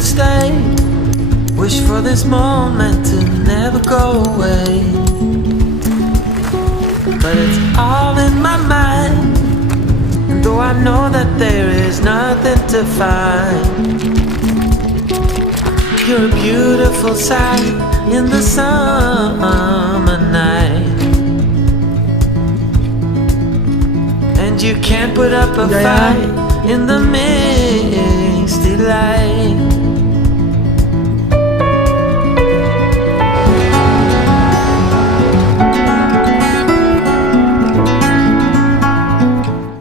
could stay. Wish for this moment to never go away. But it's all in my mind, and though I know that there is nothing to find, you're a beautiful sight in the summer night. And you can't put up a fight in the misty light.